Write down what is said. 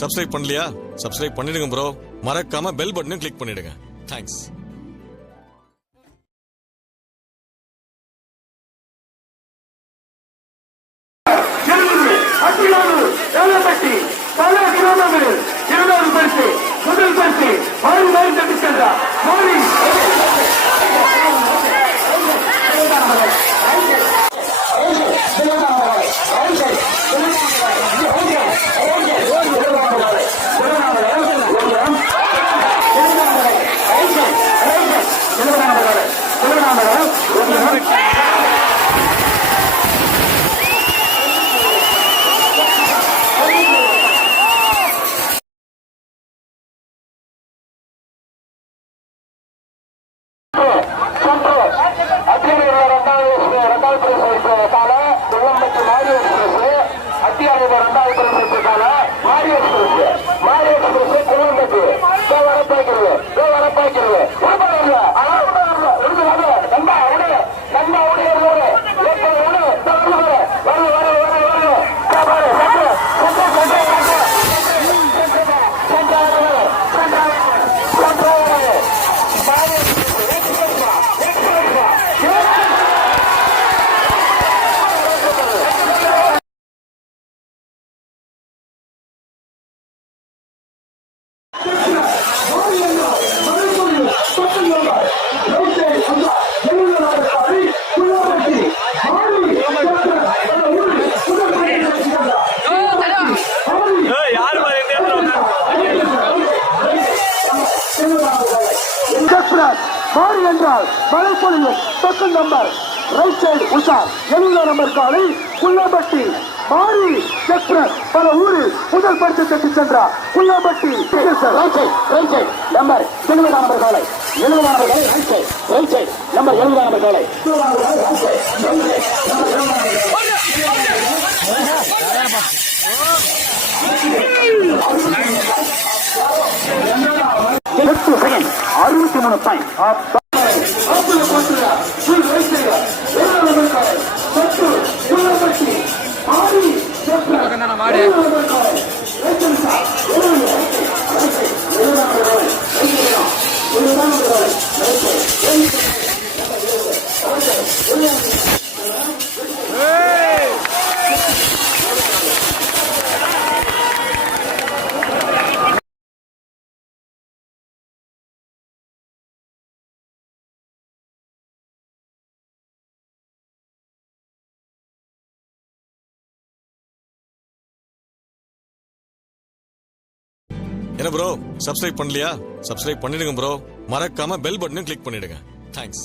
Subscribe பண்ணலையா? Subscribe பண்ணிடுங்க bro மறக்காம பெல் பட்டனையும் கிளிக் பண்ணிடுங்க. தேங்க்ஸ் 最后一个八 மாறி என்றால் மலைப்பொழியும் second number right side Usha எழுபது நம்பர் காலை குள்ளம்பட்டி மாறி எக்ஸ்பிரஸ் பல ஊரில் முதல் பரிசு தட்டி சென்றார் Kullampatti right side right side number எழுபதாம் நம்பர் காலை. எழுபதாம் நம்பர் காலை right side right side number எழுபதாம் நம்பர் காலை. எட்டு செகண்ட் அறுபத்தி மூணு பாயிண்ட் மாடு Thank you. என்ன ப்ரோ சப்ஸ்கிரைப் பண்ணலையா? சப்ஸ்கிரைப் பண்ணிடுங்க ப்ரோ மறக்காம பெல் பட்டனையும் கிளிக் பண்ணிடுங்க. தேங்க்ஸ்